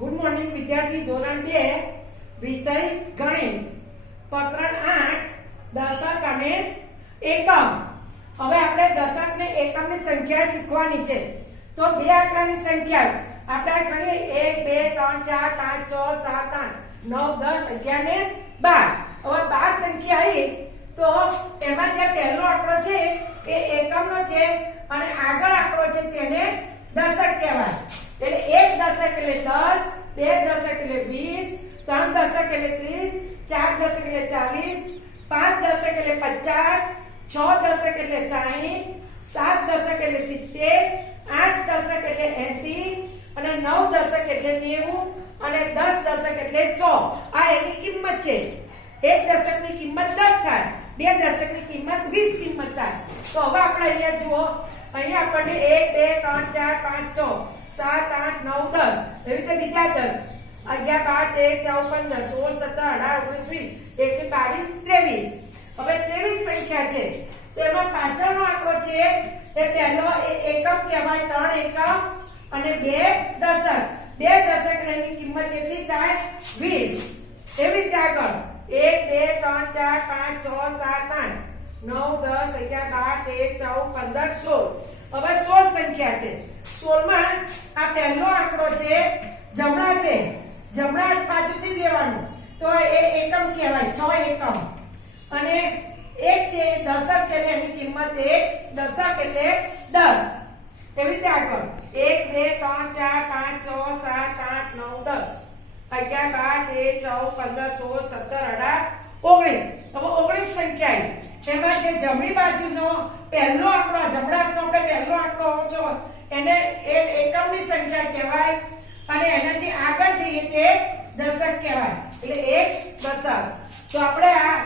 Good morning વિદ્યાર્થી ધોરણ 2 વિષય ગણિત પ્રકરણ 8 દશક અને એકમ। હવે આપણે દશક ને એકમ ની સંખ્યા શીખવાની છે। તો બે આંકડાની સંખ્યા આપણે ગણીએ 1 2 3 4 5 6 7 8 9 10 11 ને 12। હવે 12 સંખ્યા આવી તો એમાં જે પહેલો આંકડો છે એ એકમનો છે અને આગળ આંકડો છે તેને દશક કહેવાય। એટલે એક દશક એટલે 10, બે દશક એટલે 20, ત્રણ દશક એટલે 30, ચાર દશક એટલે 40, પાંચ દશક એટલે 50, છ દશક એટલે 60, સાત દશક એટલે 70, આઠ દશક એટલે 80 અને નવ દશક એટલે 90 અને 10 દશક એટલે 100। આ એની કિંમત છે। એક દશકની કિંમત 10 થાય, બે દશકની કિંમત 20 કિંમત થાય। તો હવે આપણે અહીંયા જુઓ, અહીંયા આપણને 1 2 3 4 5 6 7 8 9 10 એવી રીતે બીજા 10 11 12 13 14 15 16 17 18 19 20 21 22 23। હવે 23 સંખ્યા છે તો એમાં પાછળનો આંકડો છે એ પહેલો એકમ કહેવાય, 3 એકમ અને 2 દશક। 2 દશક એની કિંમત કેટલી થાય? 20। એવી રીતે આગળ 1 2 3 4 5 6 7 8 9 10 11 12 13 14 15 16। હવે 16 સંખ્યા છે। 16 માં આ પહેલો આંકડો છે જમણા છે, જમણા બાજુથી લેવાનું તો એ એકમ કહેવાય, 6 એકમ અને એક છે દશક છે એટલે એની કિંમત 1 દશક એટલે 10। એવી રીતે આગળ 1 2 3 4 5 6 7 8 9 10 11 12 13 14 15 16 17 18 19। હવે 19 સંખ્યા એમાં જે જમણી બાજુનો પહેલો આંકડો, જમણા હાથનો આપણે પહેલો આંકડો જો એને એકમની સંખ્યા કહેવાય અને એનાથી આગળ જઈએ તે દશક કહેવાય, એટલે એક દશક। તો આપણે આ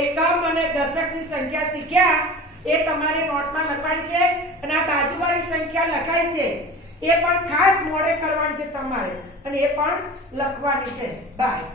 એકમ અને દશકની સંખ્યા શીખ્યા, એ તમારે નોટમાં લખવાની છે અને આ બાજુવાળી સંખ્યા લખાઈ છે એ પણ ખાસ મોડે કરવાની છે તમારે અને એ પણ લખવાની છે। બાય।